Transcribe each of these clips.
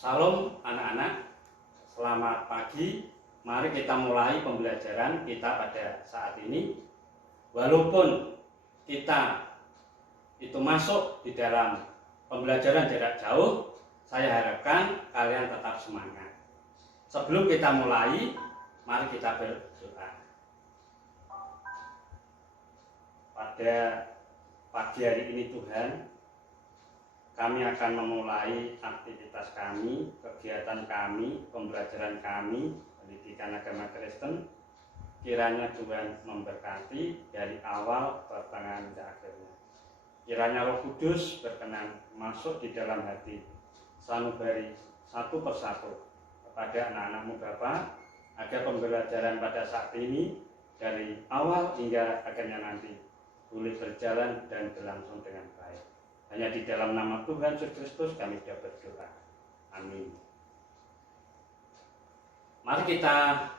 Salam anak-anak, selamat pagi. Mari kita mulai pembelajaran kita pada saat ini. Walaupun kita itu masuk di dalam pembelajaran jarak jauh, saya harapkan kalian tetap semangat. Sebelum kita mulai, mari kita berdoa. Pada pagi hari ini Tuhan, kami akan memulai aktivitas kami, kegiatan kami, pembelajaran kami, pendidikan agama Kristen. Kiranya Tuhan memberkati dari awal, pertengahan, hingga akhirnya. Kiranya Roh Kudus berkenan masuk di dalam hati sanubari satu persatu kepada anak-anakmu Bapa, agar pembelajaran pada saat ini dari awal hingga akhirnya nanti boleh berjalan dan berlangsung dengan baik. Hanya di dalam nama Tuhan Yesus Kristus kami sudah berdoa. Amin. Mari kita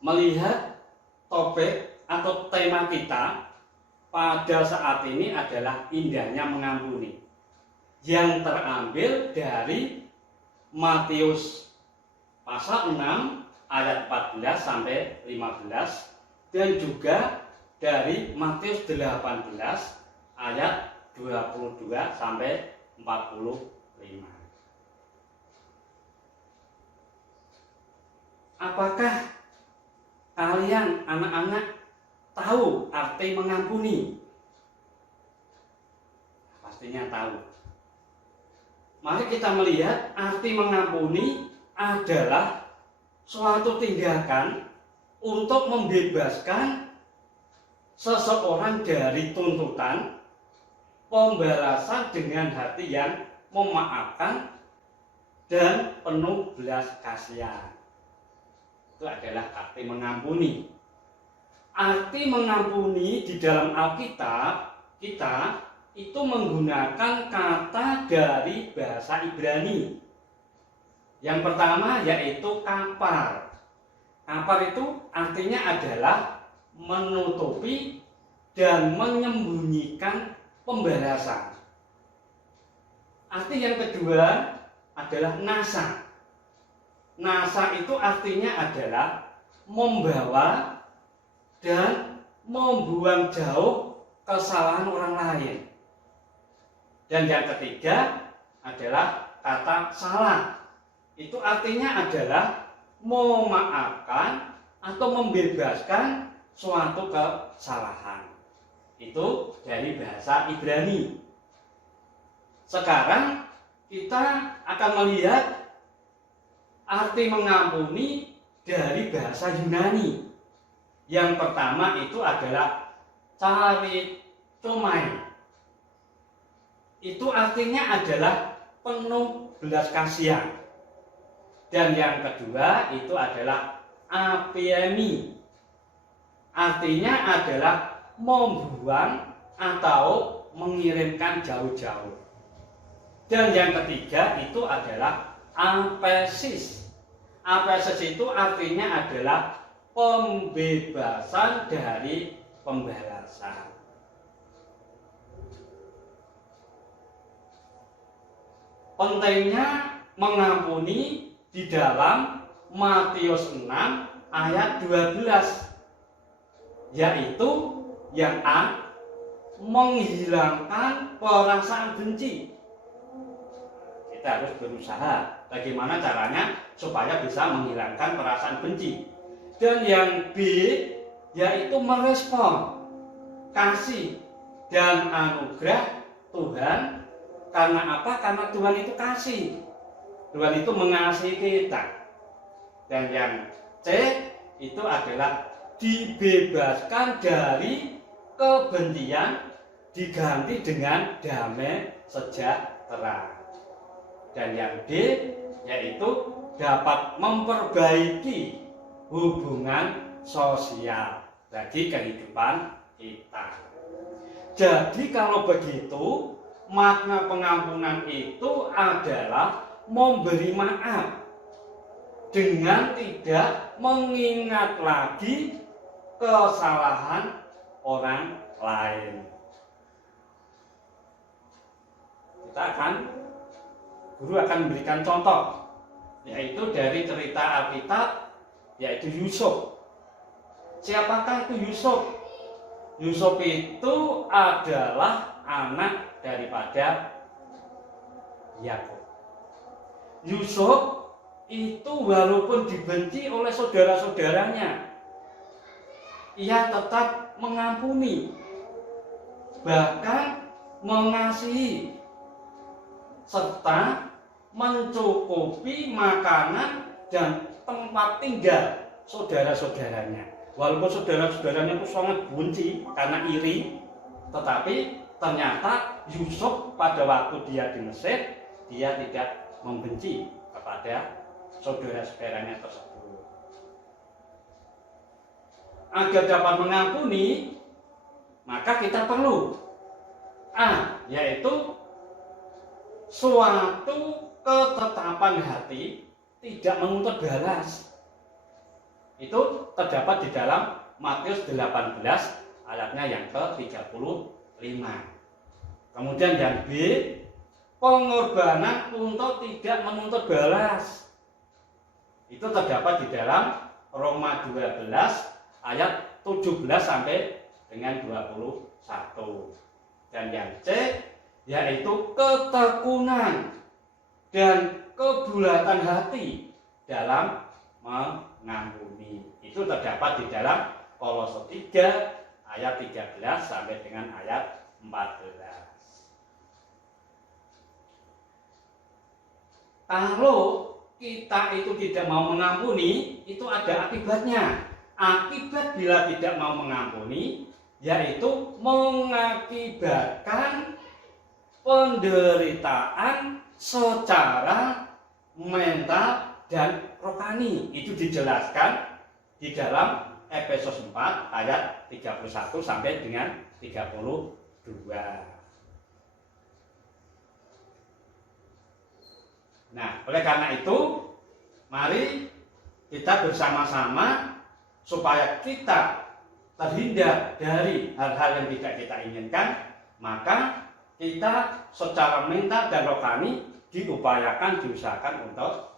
melihat topik atau tema kita pada saat ini adalah indahnya mengampuni, yang terambil dari Matius pasal 6 ayat 14 sampai 15 dan juga dari Matius 18 ayat 22 sampai 45. Apakah kalian anak-anak tahu arti mengampuni? Pastinya tahu. Mari kita melihat arti mengampuni adalah suatu tindakan untuk membebaskan seseorang dari tuntutan, pembalasan dengan hati yang memaafkan dan penuh belas kasihan. Itu adalah arti mengampuni. Arti mengampuni di dalam Alkitab kita itu menggunakan kata dari bahasa Ibrani. Yang pertama yaitu kapar. Kapar itu artinya adalah menutupi dan menyembunyikan pembalasan. Arti yang kedua adalah nasa. Nasa itu artinya adalah membawa dan membuang jauh kesalahan orang lain. Dan yang ketiga adalah kata salah. Itu artinya adalah memaafkan atau membebaskan suatu kesalahan. Itu dari bahasa Ibrani. Sekarang kita akan melihat arti mengampuni dari bahasa Yunani. Yang pertama itu adalah charitomai. Itu artinya adalah penuh belas kasihan. Dan yang kedua itu adalah apiemi. Artinya adalah membuang atau mengirimkan jauh-jauh. Dan yang ketiga itu adalah apesis. Apesis itu artinya adalah pembebasan dari pembalasan. Pentingnya mengampuni di dalam Matius 6 ayat 12, yaitu yang A, menghilangkan perasaan benci. Kita harus berusaha bagaimana caranya supaya bisa menghilangkan perasaan benci. Dan yang B, yaitu merespon kasih dan anugerah Tuhan. Karena apa? Karena Tuhan itu kasih. Tuhan itu mengasihi kita. Dan yang C itu adalah dibebaskan dari kebencian, diganti dengan damai sejahtera. Dan yang D yaitu dapat memperbaiki hubungan sosial bagi kehidupan kita. Jadi kalau begitu, makna pengampunan itu adalah memberi maaf dengan tidak mengingat lagi kesalahan orang lain. Guru akan memberikan contoh yaitu dari cerita Alkitab, yaitu Yusuf. Siapakah itu Yusuf? Yusuf itu adalah anak daripada Yakub. Yusuf itu walaupun dibenci oleh saudara-saudaranya, ia tetap mengampuni, bahkan mengasihi, serta mencukupi makanan dan tempat tinggal saudara-saudaranya. Walaupun saudara-saudaranya itu sangat benci karena iri, tetapi ternyata Yusuf pada waktu dia di Mesir, dia tidak membenci kepada saudara-saudaranya tersebut. Agar dapat mengampuni, maka kita perlu yaitu suatu ketetapan hati, tidak menuntut balas. Itu terdapat di dalam Matius 18 ayatnya yang ke-35. Kemudian yang B, pengorbanan untuk tidak menuntut balas. Itu terdapat di dalam Roma 12 ayat 17 sampai dengan 21. Dan yang C, yaitu ketekunan dan kebulatan hati dalam mengampuni. Itu terdapat di dalam Kolose 3 ayat 13 sampai dengan ayat 14. Kalau kita itu tidak mau mengampuni, itu ada akibatnya. Akibat bila tidak mau mengampuni, yaitu mengakibatkan penderitaan secara mental dan rohani. Itu dijelaskan di dalam Efesus 4 ayat 31 sampai dengan 32. Nah, oleh karena itu, mari kita bersama-sama supaya kita terhindar dari hal-hal yang tidak kita inginkan, maka kita secara mental dan rohani diupayakan, diusahakan untuk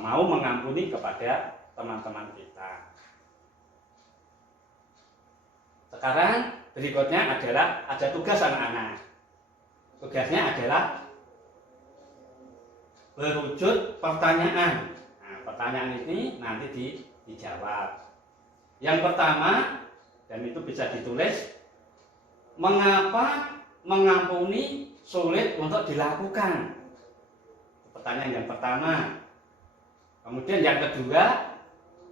mau mengampuni kepada teman-teman kita. Sekarang berikutnya adalah ada tugas anak-anak. Tugasnya adalah berwujud pertanyaan. Nah, pertanyaan ini nanti dijawab. Yang pertama, dan itu bisa ditulis, mengapa mengampuni sulit untuk dilakukan? Pertanyaan yang pertama. Kemudian yang kedua,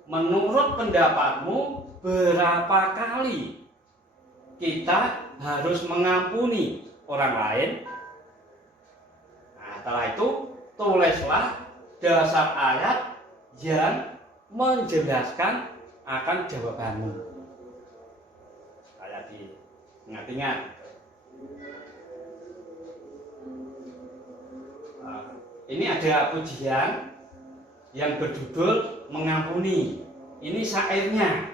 menurut pendapatmu berapa kali kita harus mengampuni orang lain? Nah, setelah itu tulislah dasar ayat yang menjelaskan akan jawabanmu. Kayak diingat-ingat. Ini ada pujian yang berjudul Mengampuni. Ini syairnya.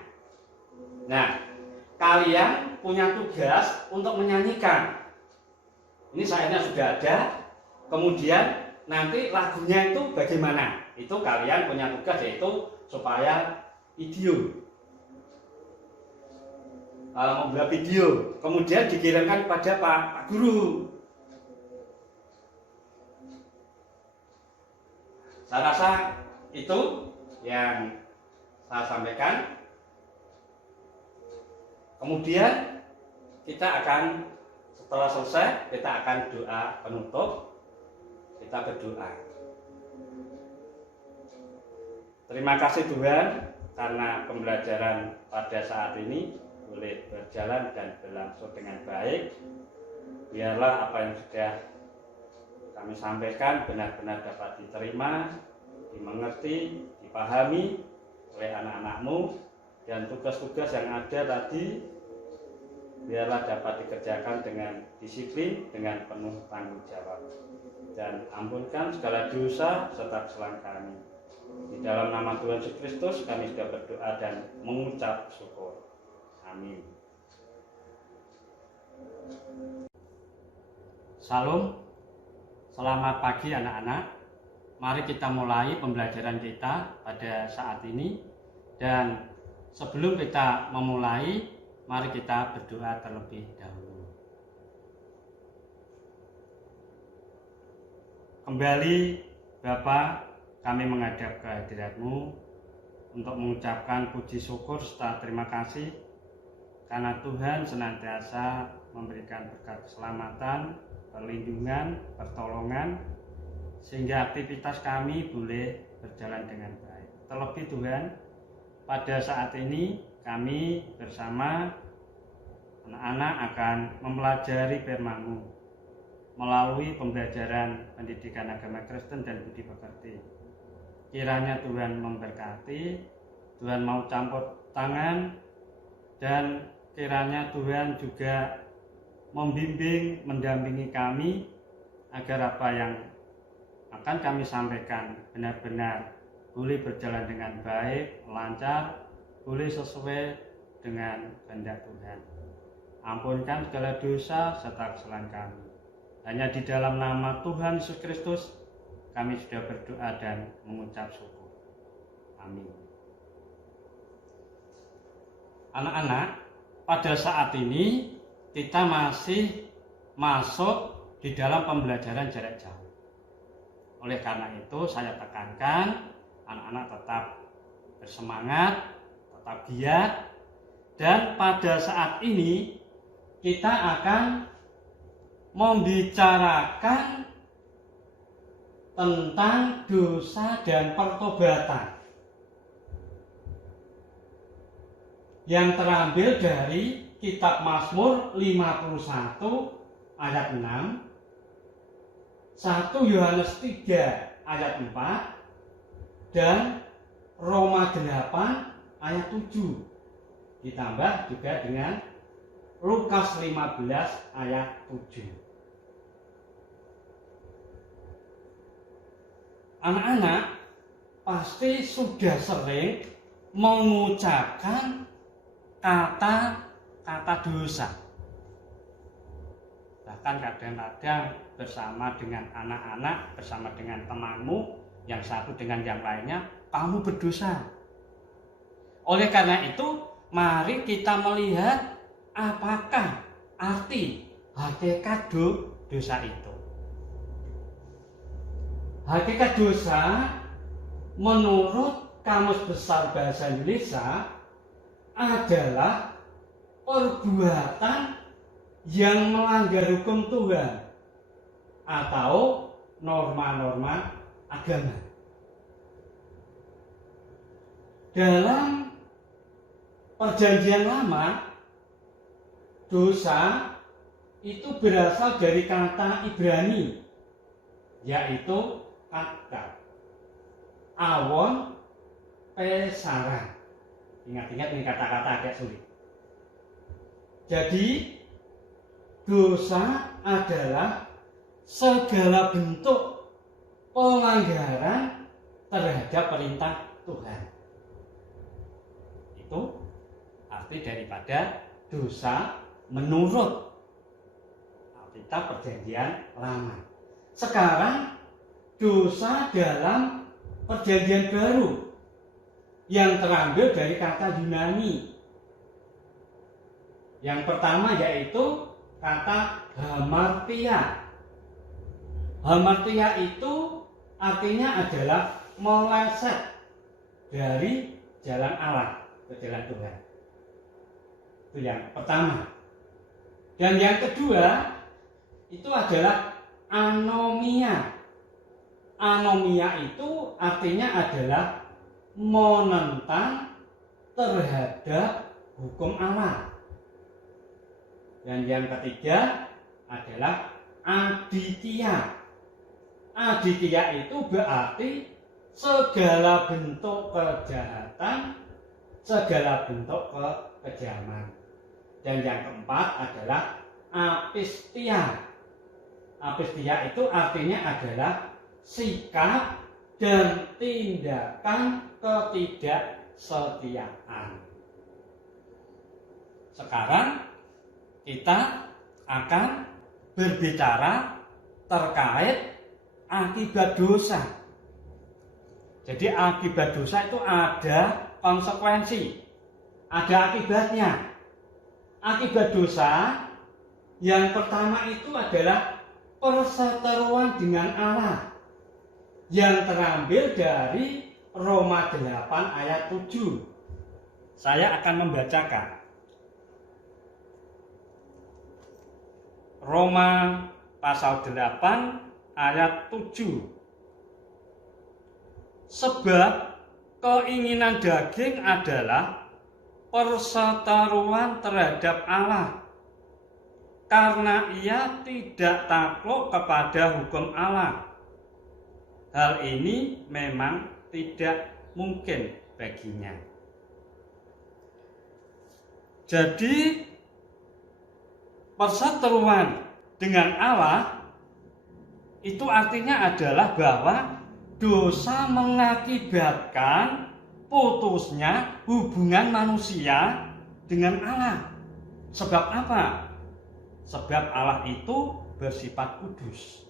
Nah, kalian punya tugas untuk menyanyikan. Ini syairnya sudah ada. Kemudian nanti lagunya itu bagaimana? Itu kalian punya tugas, yaitu supaya video, membuat video, kemudian dikirimkan kepada Pak Guru. Saya rasa itu yang saya sampaikan. Kemudian kita akan, setelah selesai, kita akan doa penutup. Kita berdoa. Terima kasih Tuhan, karena pembelajaran pada saat ini boleh berjalan dan berlangsung dengan baik. Biarlah apa yang sudah kami sampaikan benar-benar dapat diterima, dimengerti, dipahami oleh anak-anakmu, dan tugas-tugas yang ada tadi biarlah dapat dikerjakan dengan disiplin, dengan penuh tanggung jawab. Dan ampunkan segala dosa serta kesalahan kami. Di dalam nama Tuhan Yesus Kristus kami sudah berdoa dan mengucap syukur. Amin. Salam, selamat pagi anak-anak. mari kita mulai pembelajaran kita pada saat ini. Dan sebelum kita memulai, mari kita berdoa terlebih dahulu. Kembali Bapa, kami menghadap kehadirat-Mu untuk mengucapkan puji syukur serta terima kasih karena Tuhan senantiasa memberikan berkat keselamatan, perlindungan, pertolongan, sehingga aktivitas kami boleh berjalan dengan baik. Terlebih Tuhan, pada saat ini kami bersama anak-anak akan mempelajari firman-Mu melalui pembelajaran pendidikan agama Kristen dan budi pekerti. Kiranya Tuhan memberkati, Tuhan mau campur tangan, dan kiranya Tuhan juga membimbing, mendampingi kami agar apa yang akan kami sampaikan benar-benar boleh berjalan dengan baik, lancar, boleh sesuai dengan kehendak Tuhan. Ampunkan segala dosa serta kesalahan kami. Hanya di dalam nama Tuhan Yesus Kristus kami sudah berdoa dan mengucap syukur. Amin. Anak-anak, pada saat ini kita masih masuk di dalam pembelajaran jarak jauh. Oleh karena itu saya tekankan anak-anak tetap bersemangat, tetap giat, dan pada saat ini kita akan membicarakan tentang dosa dan pertobatan yang terambil dari kitab Mazmur 51 ayat 6, 1 Yohanes 3 ayat 4, dan Roma 8 ayat 7, ditambah juga dengan Lukas 15 ayat 7. Anak-anak pasti sudah sering mengucapkan kata dosa. Bahkan kadang-kadang bersama dengan anak-anak, bersama dengan temanmu, yang satu dengan yang lainnya, kamu berdosa. Oleh karena itu, mari kita melihat apakah arti hakikat dosa itu. Hakikat dosa menurut Kamus Besar Bahasa Indonesia adalah perbuatan yang melanggar hukum Tuhan atau norma-norma agama. Dalam Perjanjian Lama, dosa itu berasal dari kata Ibrani, yaitu kata awon pesara. Ingat-ingat ini kata-kata agak sulit. Jadi dosa adalah segala bentuk pelanggaran terhadap perintah Tuhan. Itu arti daripada dosa menurut Alkitab Perjanjian Lama. Sekarang dosa dalam Perjanjian Baru yang terambil dari kata Yunani. Yang pertama yaitu kata hamartia. Hamartia itu artinya adalah meleset dari jalan Allah ke jalan Tuhan. Itu yang pertama. Dan yang kedua itu adalah anomia. Anomia itu artinya adalah menentang terhadap hukum Allah. Dan yang ketiga adalah aditya. Aditya itu berarti segala bentuk kejahatan, segala bentuk kekejaman. Dan yang keempat adalah apistia. Apistia itu artinya adalah sikap dan tindakan ketidaksetiaan. Sekarang kita akan berbicara terkait akibat dosa. Jadi akibat dosa itu ada konsekuensi, ada akibatnya. Akibat dosa yang pertama itu adalah perseteruan dengan Allah yang terambil dari Roma 8 ayat 7. Saya akan membacakan. Roma pasal 8 ayat 7. Sebab keinginan daging adalah perseteruan terhadap Allah, karena ia tidak takluk kepada hukum Allah. Hal ini memang tidak mungkin baginya. Jadi perseteruan dengan Allah itu artinya adalah bahwa dosa mengakibatkan putusnya hubungan manusia dengan Allah. Sebab apa? Sebab Allah itu bersifat kudus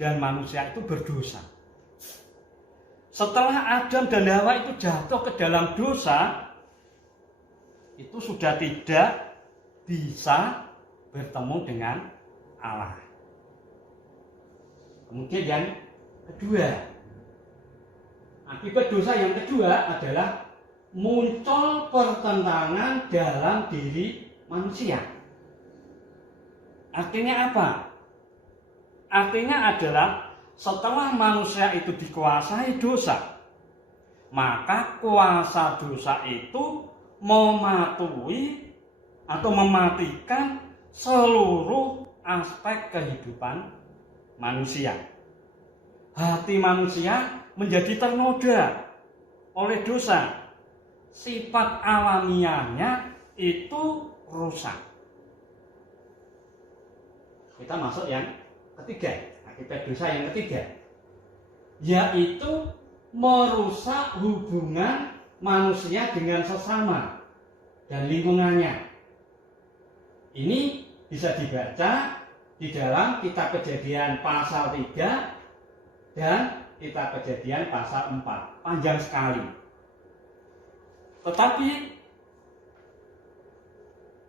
dan manusia itu berdosa. Setelah Adam dan Hawa itu jatuh ke dalam dosa, itu sudah tidak bisa bertemu dengan Allah. Kemudian yang kedua, akibat dosa yang kedua adalah muncul pertentangan dalam diri manusia. Artinya apa? Artinya adalah setelah manusia itu dikuasai dosa, maka kuasa dosa itu mematuhi atau mematikan seluruh aspek kehidupan manusia. Hati manusia menjadi ternoda oleh dosa. Sifat alamiahnya itu rusak. Kita masuk yang ketiga, akibat dosa yang ketiga, yaitu merusak hubungan manusia dengan sesama dan lingkungannya. Ini bisa dibaca di dalam Kitab Kejadian pasal 3 dan Kitab Kejadian pasal 4. Panjang sekali. Tetapi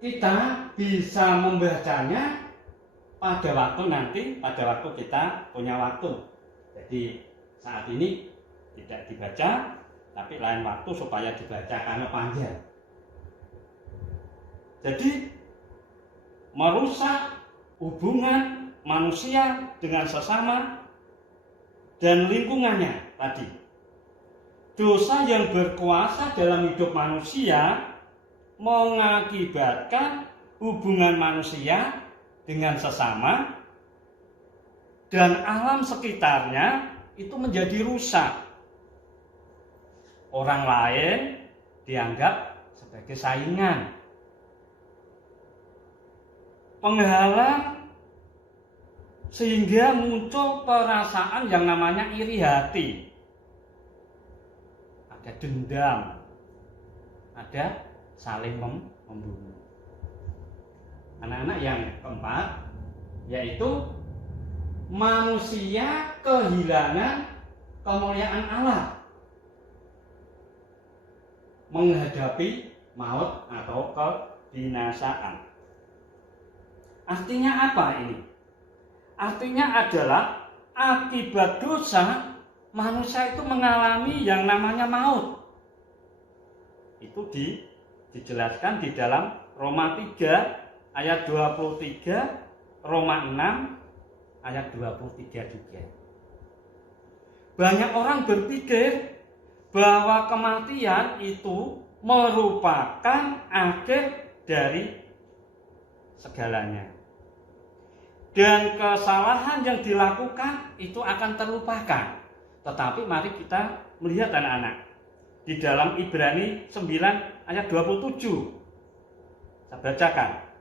kita bisa membacanya pada waktu kita punya waktu. Jadi saat ini tidak dibaca, tapi lain waktu supaya dibaca karena panjang. Jadi merusak hubungan manusia dengan sesama dan lingkungannya tadi. Dosa yang berkuasa dalam hidup manusia mengakibatkan hubungan manusia dengan sesama dan alam sekitarnya itu menjadi rusak. Orang lain dianggap sebagai saingan, penghalang, sehingga muncul perasaan yang namanya iri hati. Ada dendam, ada saling membunuh. Anak-anak yang keempat, yaitu manusia kehilangan kemuliaan Allah menghadapi maut atau kebinasaan. Artinya apa ini? Artinya adalah akibat dosa manusia itu mengalami yang namanya maut. Itu dijelaskan di dalam Roma 3 ayat 23, Roma 6 ayat 23 juga. Banyak orang berpikir bahwa kematian itu merupakan akhir dari segalanya. Dan kesalahan yang dilakukan itu akan terlupakan. Tetapi mari kita melihat anak-anak di dalam Ibrani 9 ayat 27. Saya bacakan.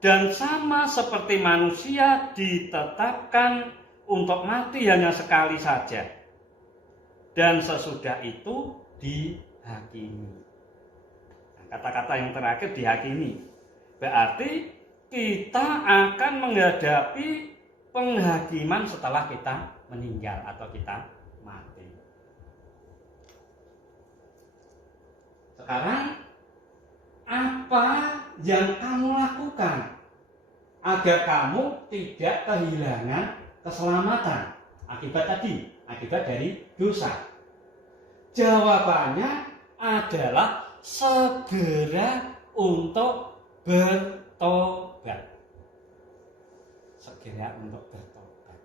Dan sama seperti manusia ditetapkan untuk mati hanya sekali saja, dan sesudah itu dihakimi. Nah, kata-kata yang terakhir dihakimi berarti kita akan menghadapi penghakiman setelah kita meninggal atau kita mati. Sekarang apa yang kamu lakukan agar kamu tidak kehilangan keselamatan akibat dari dosa? Jawabannya adalah segera untuk bertobat. Segera untuk bertobat.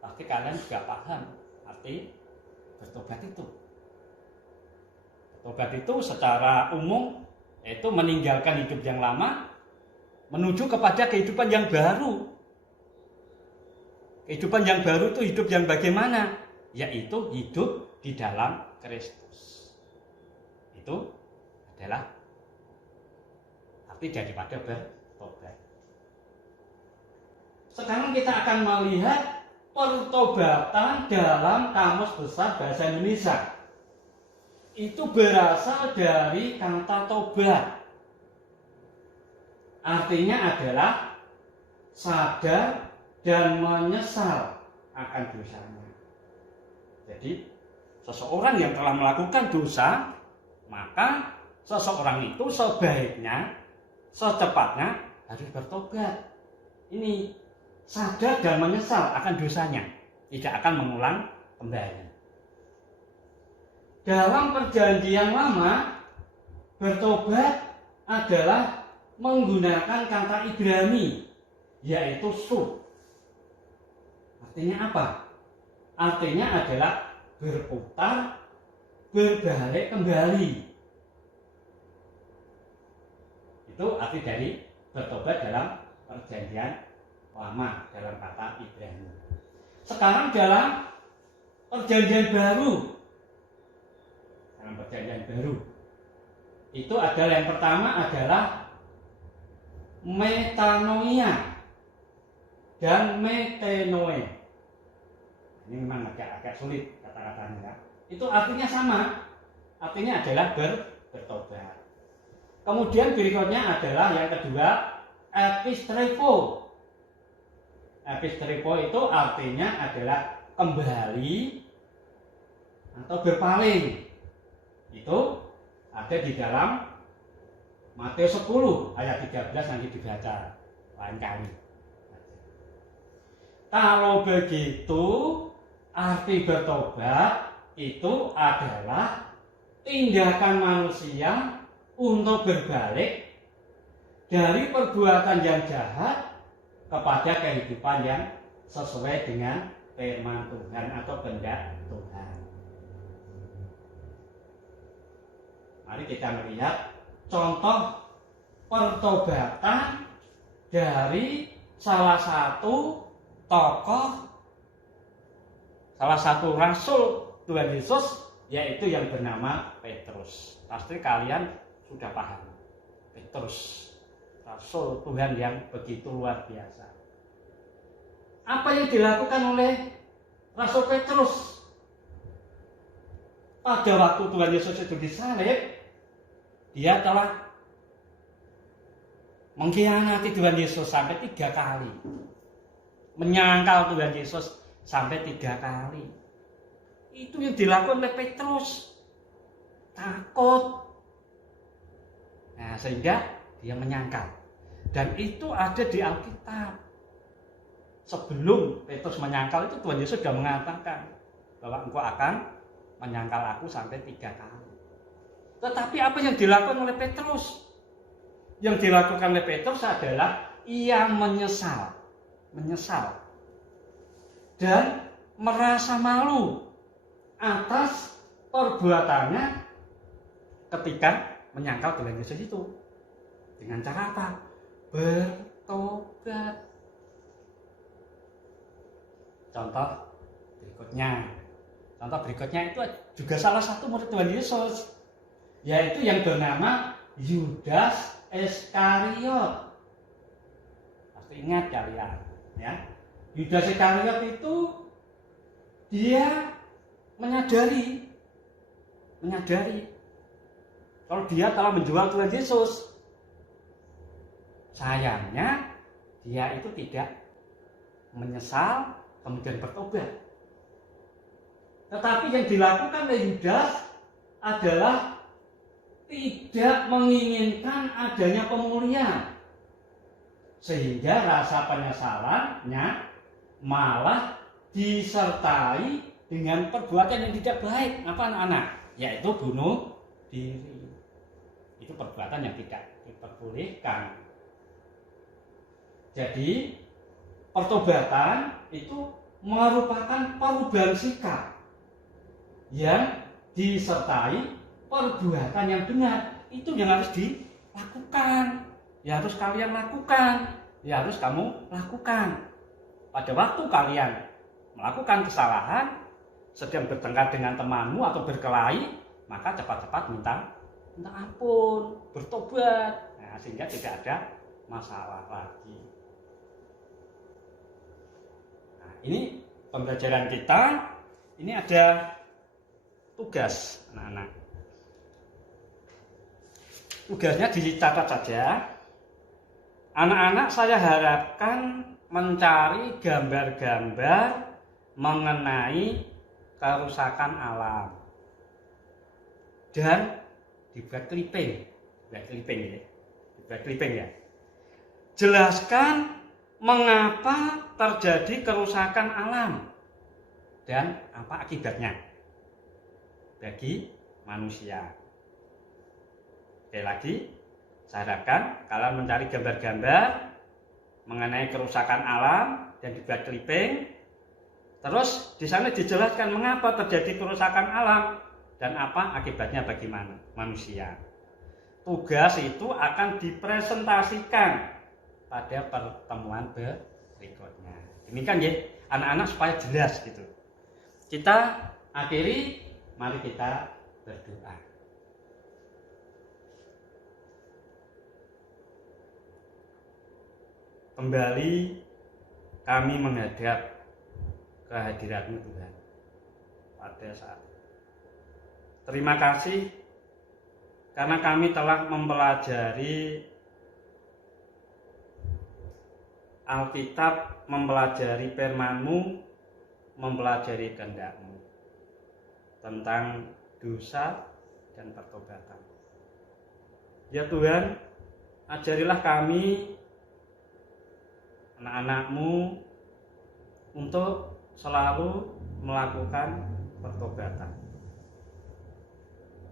Pasti kalian juga paham arti bertobat itu. Bertobat itu secara umum yaitu meninggalkan hidup yang lama menuju kepada kehidupan yang baru. Kehidupan yang baru itu hidup yang bagaimana? Yaitu hidup di dalam Kristus. Itu adalah arti daripada bertobat. Sekarang kita akan melihat pertobatan dalam Kamus Besar Bahasa Indonesia. Itu berasal dari kata tobat. Artinya adalah sadar dan menyesal akan dosanya. Jadi seseorang yang telah melakukan dosa, maka seseorang itu sebaiknya, secepatnya harus bertobat. Ini sadar dan menyesal akan dosanya, tidak akan mengulang kembali. Dalam Perjanjian Lama, bertobat adalah menggunakan kata Ibrani, yaitu sub. Artinya apa? Artinya adalah berputar, berbalik kembali. Itu arti dari bertobat dalam Perjanjian Lama, dalam kata Ibrani. Sekarang dalam Perjanjian Baru, itu adalah yang pertama adalah metanoia dan metanoe. Ini memang agak sulit kata-katanya. Itu artinya sama. Artinya adalah bertobat. Kemudian berikutnya adalah yang kedua, epistrepo. Epistrepo itu artinya adalah kembali atau berpaling. Itu ada di dalam Matius 10 ayat 13 nanti dibaca lain kali. Kalau begitu, arti bertobat itu adalah tindakan manusia untuk berbalik dari perbuatan yang jahat kepada kehidupan yang sesuai dengan firman Tuhan atau kehendak Tuhan. Mari kita melihat contoh pertobatan dari salah satu tokoh, salah satu rasul Tuhan Yesus, yaitu yang bernama Petrus. Pasti kalian sudah paham. Petrus, rasul Tuhan yang begitu luar biasa. Apa yang dilakukan oleh Rasul Petrus pada waktu Tuhan Yesus itu disalib? Dia telah mengkhianati Tuhan Yesus sampai 3 kali. Menyangkal Tuhan Yesus sampai 3 kali. Itu yang dilakukan oleh Petrus. Takut. Nah, sehingga dia menyangkal. Dan itu ada di Alkitab. Sebelum Petrus menyangkal itu Tuhan Yesus sudah mengatakan bahwa engkau akan menyangkal aku sampai 3 kali. Tetapi apa yang dilakukan oleh Petrus? Yang dilakukan oleh Petrus adalah ia menyesal dan merasa malu atas perbuatannya ketika menyangkal Tuhan Yesus itu. Dengan cara apa? Bertobat. Contoh berikutnya itu juga salah satu murid Tuhan Yesus, yaitu yang bernama Yudas Iskariot. Pasti ingat kalian, ya. Yudas Iskariot itu dia menyadari kalau dia telah menjual Tuhan Yesus. Sayangnya dia itu tidak menyesal kemudian bertobat. Tetapi yang dilakukan oleh Yudas adalah tidak menginginkan adanya pemulihan, sehingga rasa penyesalannya malah disertai dengan perbuatan yang tidak baik. Apa anak-anak? Yaitu bunuh diri. Itu perbuatan yang tidak diperbolehkan. Jadi pertobatan itu merupakan perubahan sikap yang disertai perbuatan yang benar. Itu yang harus dilakukan, ya harus kalian lakukan, ya harus kamu lakukan. Pada waktu kalian melakukan kesalahan, sedang bertengkar dengan temanmu atau berkelahi, maka cepat-cepat minta ampun, bertobat, nah, sehingga tidak ada masalah lagi. Nah, ini pembelajaran kita. Ini ada tugas anak-anak. Tugasnya dicatat saja. Anak-anak saya harapkan mencari gambar-gambar mengenai kerusakan alam dan dibuat clipping ya. Jelaskan mengapa terjadi kerusakan alam dan apa akibatnya bagi manusia. Sekali lagi, saya harapkan kalian mencari gambar-gambar mengenai kerusakan alam dan dibuat clipping. Terus di sana dijelaskan mengapa terjadi kerusakan alam dan apa akibatnya bagi manusia. Tugas itu akan dipresentasikan pada pertemuan berikutnya. Demikian ya, anak-anak supaya jelas gitu. Kita akhiri, mari kita berdoa. Kembali kami menghadap kehadirat-Mu Tuhan pada saat ini. Terima kasih karena kami telah mempelajari Alkitab, mempelajari firman-Mu, mempelajari kehendak-Mu tentang dosa dan pertobatan. Ya Tuhan, ajarilah kami anak-anak-Mu untuk selalu melakukan pertobatan,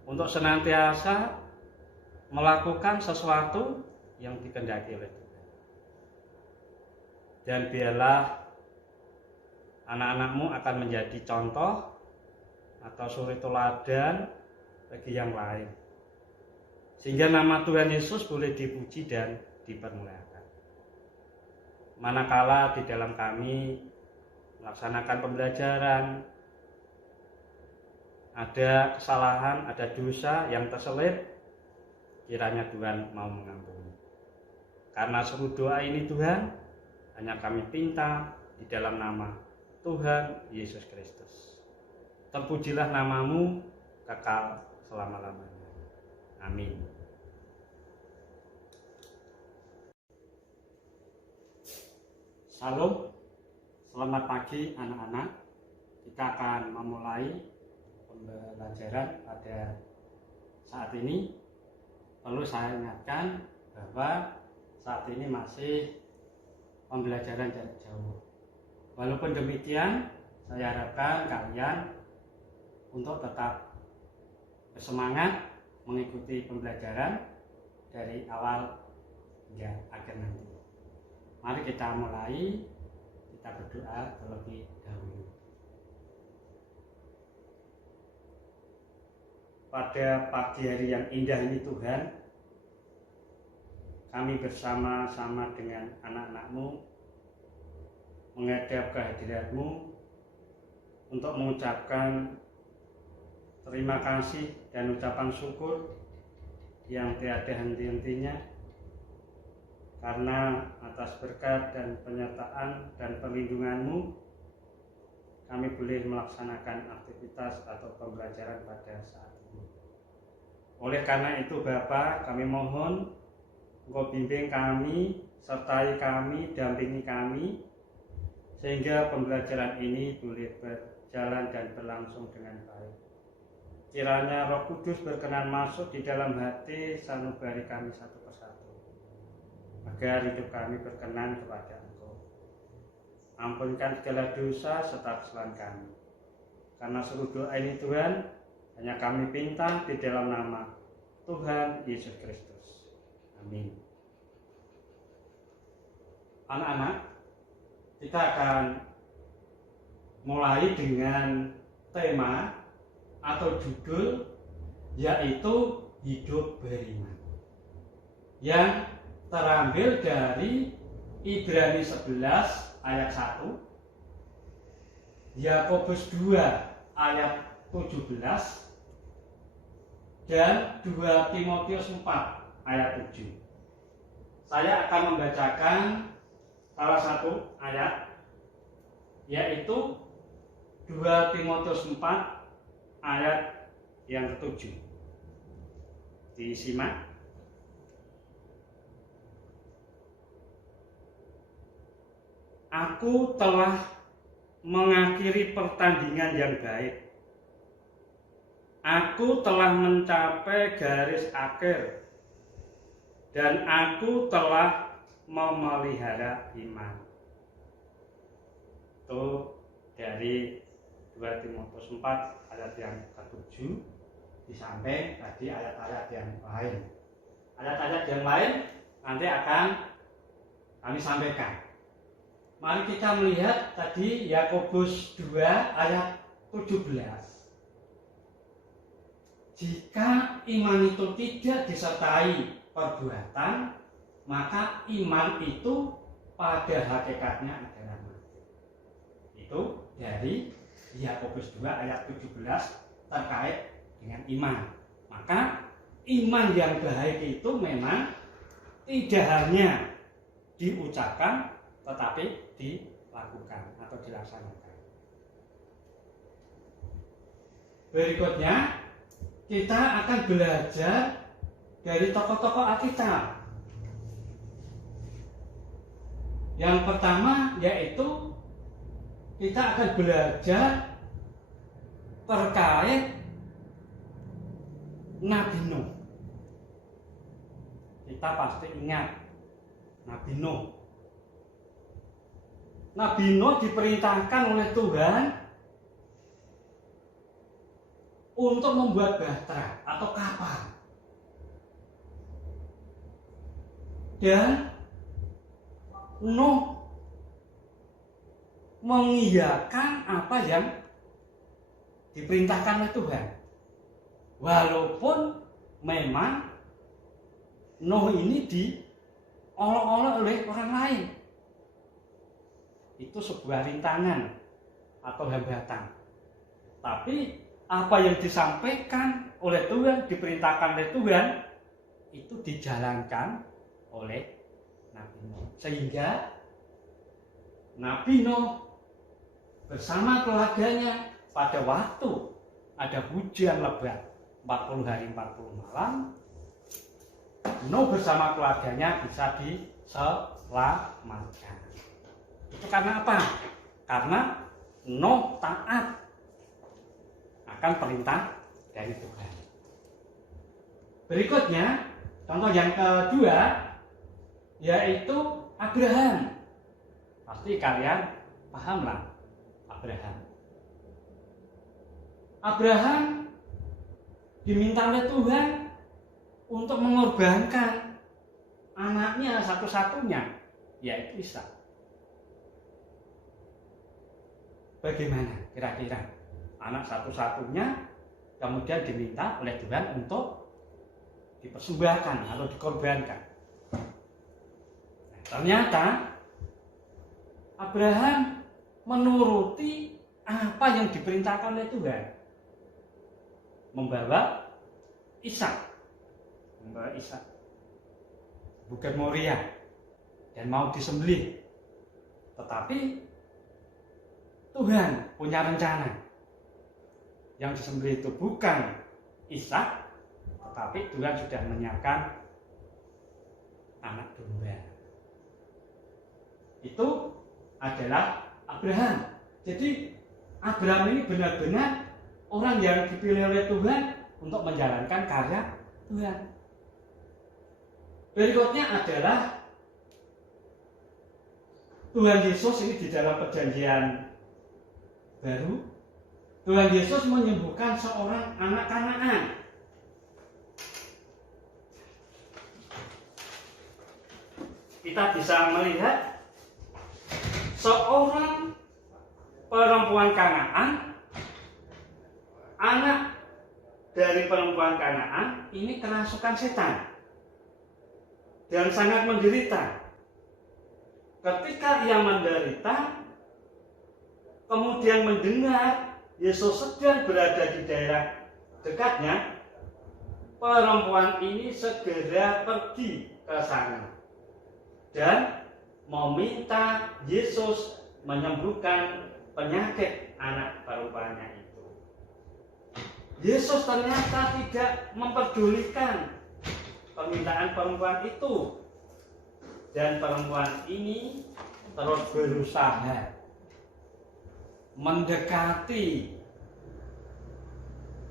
untuk senantiasa melakukan sesuatu yang dikehendaki oleh Tuhan. Dan biarlah anak-anak-Mu akan menjadi contoh atau suri teladan bagi yang lain, sehingga nama Tuhan Yesus boleh dipuji dan dipermuliakan. Manakala di dalam kami melaksanakan pembelajaran, ada kesalahan, ada dosa yang terselip, kiranya Tuhan mau mengampuni. Karena seluruh doa ini Tuhan, hanya kami pinta di dalam nama Tuhan Yesus Kristus. Terpujilah nama-Mu kekal selama-lamanya. Amin. Salam. Selamat pagi anak-anak. Kita akan memulai pembelajaran pada saat ini. Perlu saya ingatkan bahwa saat ini masih pembelajaran jarak jauh. Walaupun demikian, saya harapkan kalian untuk tetap bersemangat mengikuti pembelajaran dari awal hingga akhir nanti. Mari kita mulai. Kita berdoa terlebih dahulu. Pada pagi hari yang indah ini Tuhan, kami bersama-sama dengan anak-anak-Mu menghadap kehadirat-Mu untuk mengucapkan terima kasih dan ucapan syukur yang tiada henti-hentinya, karena atas berkat dan penyertaan dan perlindungan-Mu, kami boleh melaksanakan aktivitas atau pembelajaran pada saat ini. Oleh karena itu Bapa, kami mohon Engkau bimbing kami, sertai kami, dampingi kami, sehingga pembelajaran ini boleh berjalan dan berlangsung dengan baik. Kiranya Roh Kudus berkenan masuk di dalam hati sanubari kami satu persatu, agar hidup kami berkenan kepada Engkau. Ampunkan segala dosa serta kesalahan kami. Karena seluruh doa ini Tuhan, hanya kami pinta di dalam nama Tuhan Yesus Kristus. Amin. Anak-anak, kita akan mulai dengan tema atau judul, yaitu hidup beriman, yang terambil dari Ibrani 11 ayat 1, Yakobus 2 ayat 17, dan 2 Timotius 4 ayat 7. Saya akan membacakan salah satu ayat, yaitu 2 Timotius 4 ayat yang ke-7. Disimak. Aku telah mengakhiri pertandingan yang baik. Aku telah mencapai garis akhir. Dan aku telah memelihara iman. Itu dari 2 Timotius 4 ayat yang ke-7, di samping tadi ayat-ayat yang lain. Ayat-ayat yang lain nanti akan kami sampaikan. Mari kita melihat tadi Yakobus 2 ayat 17. Jika iman itu tidak disertai perbuatan, maka iman itu pada hakikatnya adalah mati. Itu dari Yakobus 2 ayat 17 terkait dengan iman. Maka iman yang baik itu memang tidak hanya diucapkan, tetapi dilakukan atau dilaksanakan. Berikutnya kita akan belajar dari tokoh-tokoh Alkitab. Yang pertama yaitu kita akan belajar terkait Nabi Nuh. Kita pasti ingat Nabi Nuh. Nabi Nuh diperintahkan oleh Tuhan untuk membuat bahtera atau kapal. Dan Nuh mengiyakan apa yang diperintahkan oleh Tuhan. Walaupun memang Nuh ini diolok-olok oleh orang lain. Itu sebuah rintangan atau hambatan. Tapi apa yang disampaikan oleh Tuhan, diperintahkan oleh Tuhan, itu dijalankan oleh Nabi Nuh. Sehingga Nabi Nuh bersama keluarganya pada waktu ada hujan lebat 40 hari 40 malam, Nuh bersama keluarganya bisa diselamatkan. Itu karena apa? Karena Nuh taat akan perintah dari Tuhan. Berikutnya, contoh yang kedua yaitu Abraham. Pasti kalian pahamlah Abraham. Abraham diminta oleh Tuhan untuk mengorbankan anaknya satu-satunya, yaitu Ishak. Bagaimana kira-kira anak satu-satunya kemudian diminta oleh Tuhan untuk dipersembahkan atau dikorbankan? Nah, ternyata Abraham menuruti apa yang diperintahkan oleh Tuhan, membawa Ishak Bukit Moria dan mau disembelih. Tetapi Tuhan punya rencana. Yang disembelih itu bukan Ishak, tetapi Tuhan sudah menyiapkan anak domba. Itu adalah Abraham. Jadi Abraham ini benar-benar orang yang dipilih oleh Tuhan untuk menjalankan karya Tuhan. Berikutnya adalah Tuhan Yesus ini di dalam perjanjian baru. Tuhan Yesus menyembuhkan seorang anak Kanaan. Kita bisa melihat seorang perempuan Kanaan, anak dari perempuan Kanaan ini kerasukan setan dan sangat menderita. Ketika ia menderita, kemudian mendengar Yesus sedang berada di daerah dekatnya, perempuan ini segera pergi ke sana dan meminta Yesus menyembuhkan penyakit anak perempuannya itu. Yesus ternyata tidak memperdulikan permintaan perempuan itu, dan perempuan ini terus berusaha mendekati,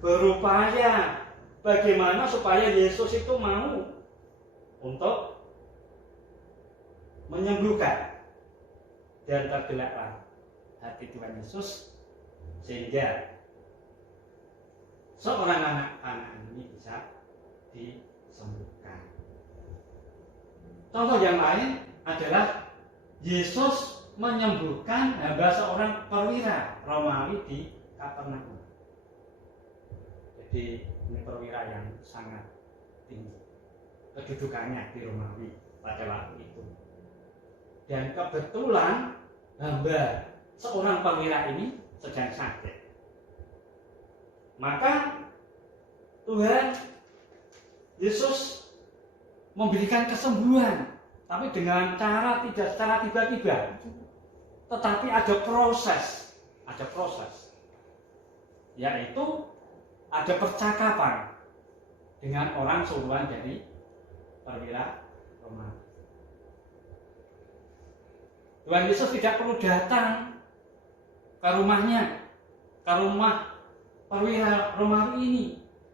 berupaya bagaimana supaya Yesus itu mau untuk menyembuhkan, dan tergeraklah hati Tuhan Yesus sehingga seorang anak Kanaan ini bisa disembuhkan. Contoh yang lain adalah Yesus menyembuhkan hamba seorang perwira Romawi di Kapernaum. Jadi ini perwira yang sangat tinggi kedudukannya di Romawi pada waktu itu. Dan kebetulan hamba seorang perwira ini sedang sakit. Maka Tuhan Yesus memberikan kesembuhan, tapi dengan cara tidak secara tiba-tiba, tetapi ada proses, yaitu ada percakapan dengan orang suruhan dari perwira Romawi. Tuhan Yesus tidak perlu datang ke rumahnya, ke rumah perwira Romawi ini,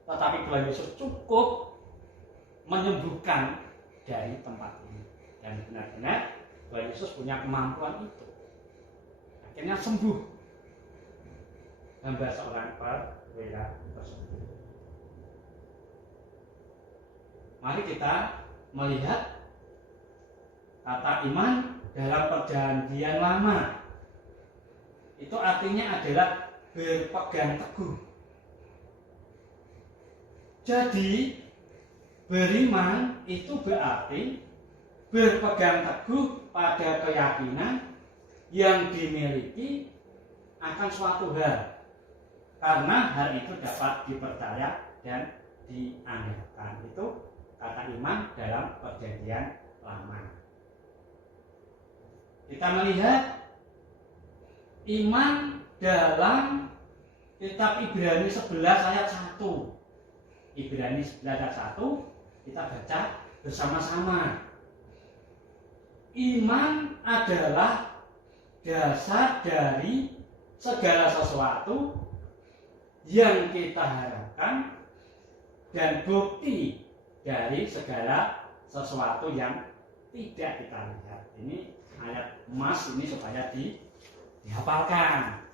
tetapi Tuhan Yesus cukup menyembuhkan dari tempat ini, dan benar-benar Tuhan Yesus punya kemampuan itu. Akhirnya sembuh hamba seorang perwira tersebut. Mari kita melihat kata iman dalam perjanjian lama. Itu artinya adalah berpegang teguh. Jadi beriman itu berarti berpegang teguh pada keyakinan yang dimiliki akan suatu hal, karena hal itu dapat dipercaya dan diandalkan. Itu kata iman dalam perjanjian lama. Kita melihat iman dalam kitab Ibrani 11 ayat 1. Ibrani 11 ayat 1 kita baca bersama-sama. Iman adalah dasar dari segala sesuatu yang kita harapkan dan bukti dari segala sesuatu yang tidak kita lihat. Ini ayat emas ini supaya dihafalkan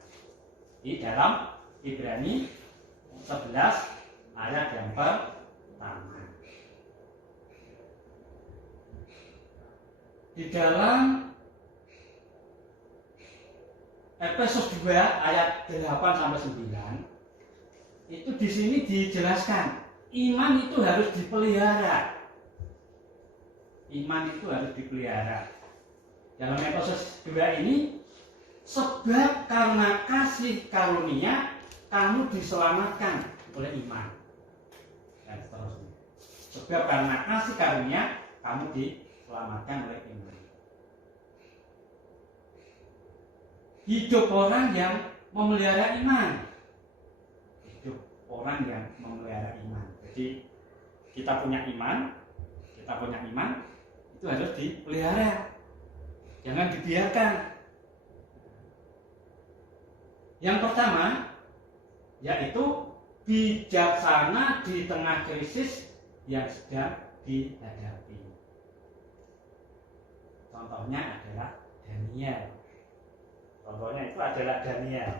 di dalam Ibrani 11 ayat yang pertama. Di dalam Efesus 2 ayat 8 sampai 9 itu di sini dijelaskan iman itu harus dipelihara. Iman itu harus dipelihara. Dalam Efesus 2 ini, sebab karena kasih karunia kamu diselamatkan oleh iman. Dan seterusnya. Sebab karena kasih karunia kamu diselamatkan oleh iman. Hidup orang yang memelihara iman. Hidup orang yang memelihara iman. Jadi kita punya iman itu harus dipelihara. Jangan dibiarkan. Yang pertama, yaitu bijaksana di tengah krisis yang sedang dihadapi. Contohnya adalah Daniel. Contohnya itu adalah Daniel.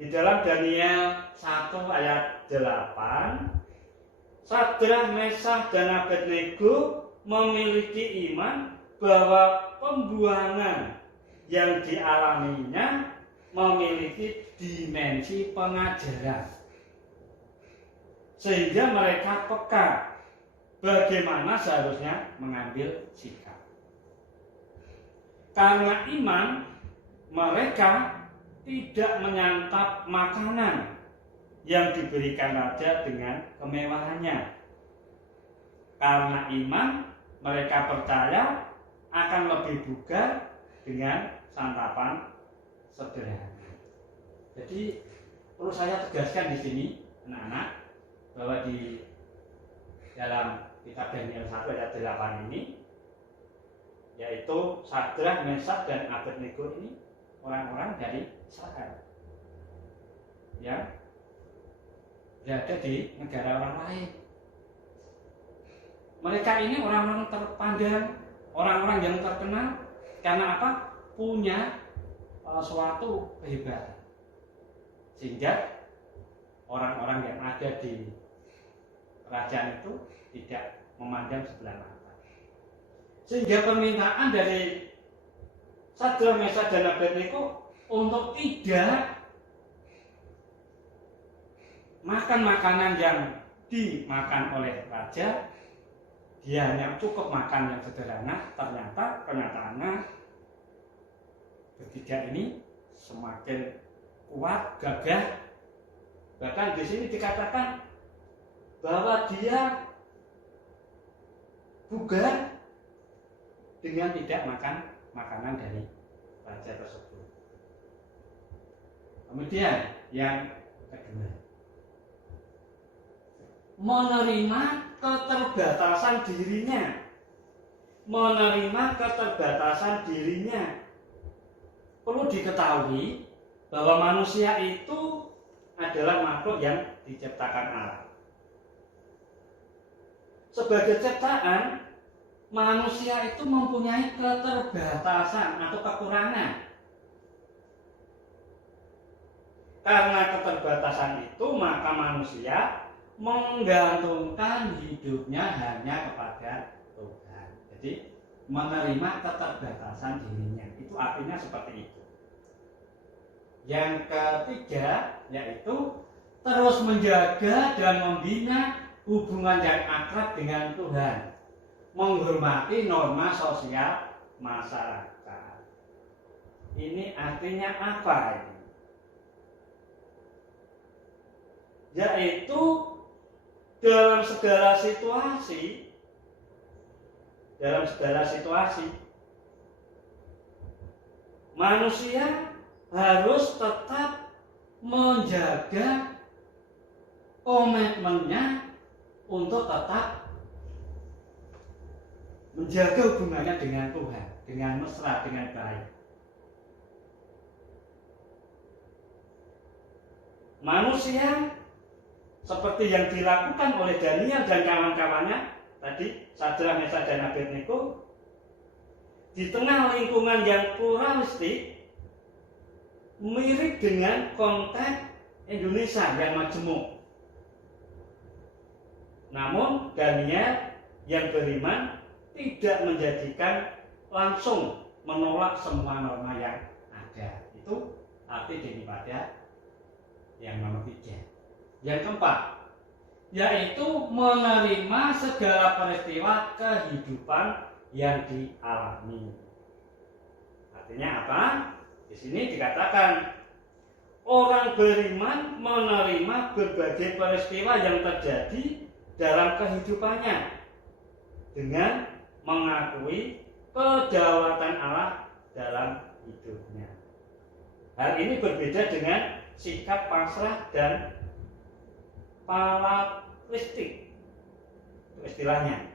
Di dalam Daniel 1 ayat 8, Sadrak, Mesakh, dan Abednego memiliki iman bahwa pembuangan yang dialaminya memiliki dimensi pengajaran, sehingga mereka peka bagaimana seharusnya mengambil sikap. Karena iman, mereka tidak menyantap makanan yang diberikan raja dengan kemewahannya. Karena iman, mereka percaya akan lebih bugar dengan santapan sederhana. Jadi perlu saya tegaskan di sini, anak-anak, bahwa di dalam kitab Daniel 1 ayat 8 ini, yaitu Sadrak, Mesakh, dan Abednego ini orang-orang dari Israel yang berada di negara orang lain. Mereka ini orang-orang terpandang, orang-orang yang terkenal karena apa? Punya suatu kehebatan, sehingga orang-orang yang ada di kerajaan itu tidak memandang sebelah mata. Sehingga permintaan dari Sadrak, Mesakh, dan Abednego untuk tidak makan makanan yang dimakan oleh raja, dia hanya cukup makan yang sederhana. Ternyata kenyataannya bertiga ini semakin kuat, gagah. Bahkan di sini dikatakan bahwa dia bugar dengan tidak makan makanan dari raja tersebut. Kemudian yang kedua, menerima keterbatasan dirinya. Menerima keterbatasan dirinya. Perlu diketahui bahwa manusia itu adalah makhluk yang diciptakan Allah. Sebagai ciptaan, manusia itu mempunyai keterbatasan atau kekurangan. Karena keterbatasan itu, maka manusia menggantungkan hidupnya hanya kepada Tuhan. Jadi menerima keterbatasan dirinya, itu artinya seperti itu. Yang ketiga, yaitu terus menjaga dan membina hubungan yang akrab dengan Tuhan, menghormati norma sosial masyarakat. Ini artinya apa ini? Yaitu dalam segala situasi manusia harus tetap menjaga komitmennya untuk tetap menjaga hubungannya dengan Tuhan dengan mesra, dengan baik. Manusia seperti yang dilakukan oleh Daniel dan kawan-kawannya tadi, Sadrak, Mesakh, dan Abednego, di tengah lingkungan yang pluralistik, mirip dengan konteks Indonesia yang majemuk. Namun Daniel yang beriman tidak menjadikan langsung menolak semua norma yang ada. Itu arti daripada yang nomor 3. Yang keempat, yaitu menerima segala peristiwa kehidupan yang dialami. Artinya apa? Di sini dikatakan orang beriman menerima berbagai peristiwa yang terjadi dalam kehidupannya dengan mengakui kedaulatan Allah dalam hidupnya. Hal ini berbeda dengan sikap pasrah dan fatalistik, itu istilahnya.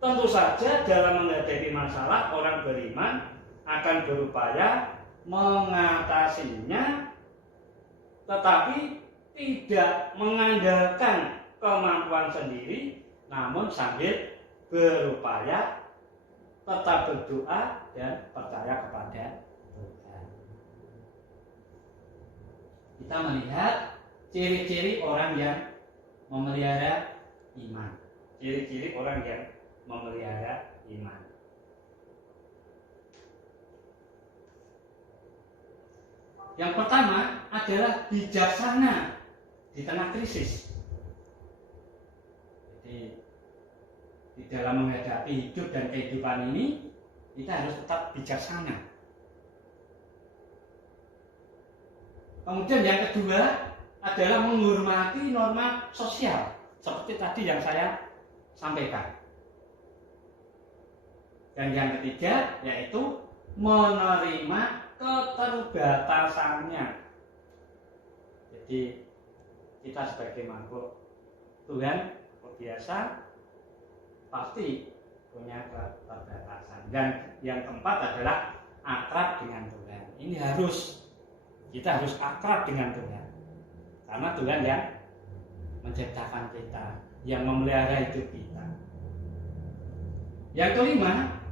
Tentu saja dalam menghadapi masalah, orang beriman akan berupaya mengatasinya tetapi tidak mengandalkan kemampuan sendiri, namun sambil berupaya tetap berdoa dan percaya kepada Tuhan. Kita melihat ciri-ciri orang yang memelihara iman. Ciri-ciri orang yang memelihara iman. Yang pertama adalah bijaksana di tengah krisis. Jadi di dalam menghadapi hidup dan kehidupan ini kita harus tetap bijaksana. Kemudian yang kedua adalah menghormati norma sosial seperti tadi yang saya sampaikan. Dan yang ketiga yaitu menerima keterbatasannya. Jadi kita sebagai makhluk Tuhan biasa pasti punya keterbatasan. Dan yang keempat adalah akrab dengan Tuhan. Ini kita harus akrab dengan Tuhan. Karena Tuhan yang menciptakan kita, yang memelihara hidup kita. Yang kelima,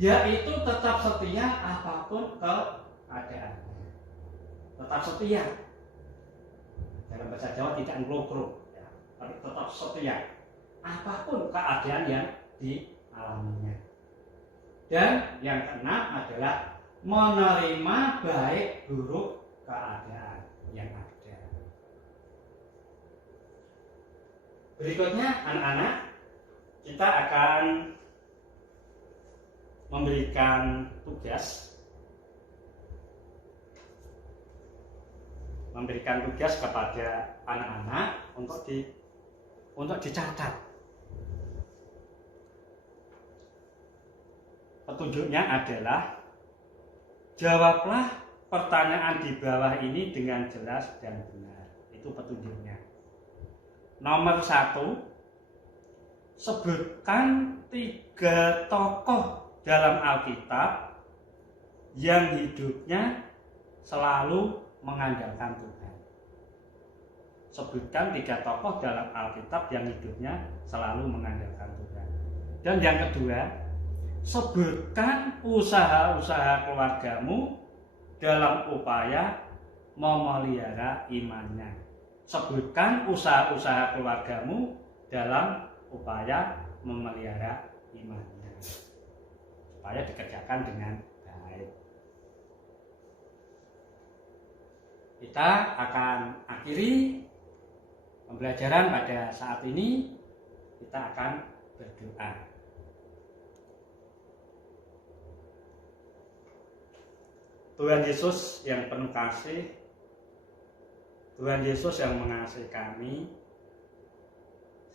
yaitu tetap setia apapun keadaannya. Tetap setia. Dalam bahasa Jawa tidak ngelokro, ya. Tapi tetap setia apapun keadaan yang dialaminya. Dan yang keenam adalah menerima baik buruk keadaan yang ada. Berikutnya anak-anak, kita akan memberikan tugas kepada anak-anak untuk dicatat. Petunjuknya adalah jawablah pertanyaan di bawah ini dengan jelas dan benar. Itu petunjuknya. Nomor 1, sebutkan 3 tokoh dalam Alkitab yang hidupnya selalu mengandalkan Tuhan. Sebutkan 3 tokoh dalam Alkitab yang hidupnya selalu mengandalkan Tuhan. Dan yang kedua, sebutkan usaha-usaha keluargamu dalam upaya memelihara imannya. Sebutkan usaha-usaha keluargamu dalam upaya memelihara imannya. Supaya dikerjakan dengan baik. Kita akan akhiri pembelajaran pada saat ini. Kita akan berdoa. Tuhan Yesus yang penuh kasih, Tuhan Yesus yang mengasihi kami,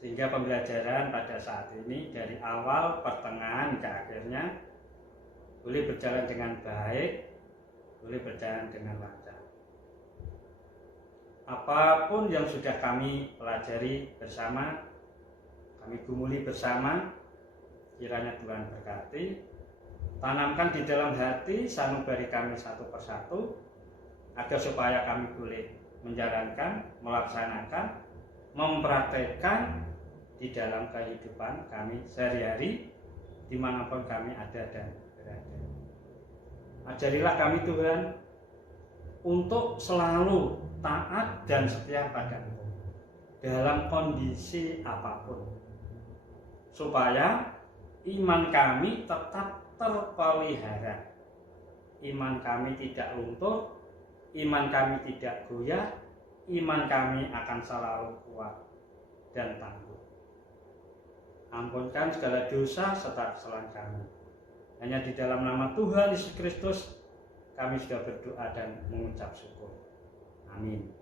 sehingga pembelajaran pada saat ini dari awal, pertengahan, ke akhirnya boleh berjalan dengan baik, boleh berjalan dengan lancar. Apapun yang sudah kami pelajari bersama, kami gumuli bersama, kiranya Tuhan berkati. Tanamkan di dalam hati sanubari kami satu persatu, agar supaya kami boleh menjalankan, melaksanakan, mempraktekkan di dalam kehidupan kami sehari-hari, dimanapun kami ada dan berada. Ajarilah kami Tuhan untuk selalu taat dan setia padamu dalam kondisi apapun, supaya iman kami tetap terpelihara, iman kami tidak luntur, iman kami tidak goyah, iman kami akan selalu kuat dan tangguh. Ampunkan segala dosa serta kesalahan kami. Hanya di dalam nama Tuhan Yesus Kristus kami sudah berdoa dan mengucap syukur. Amin.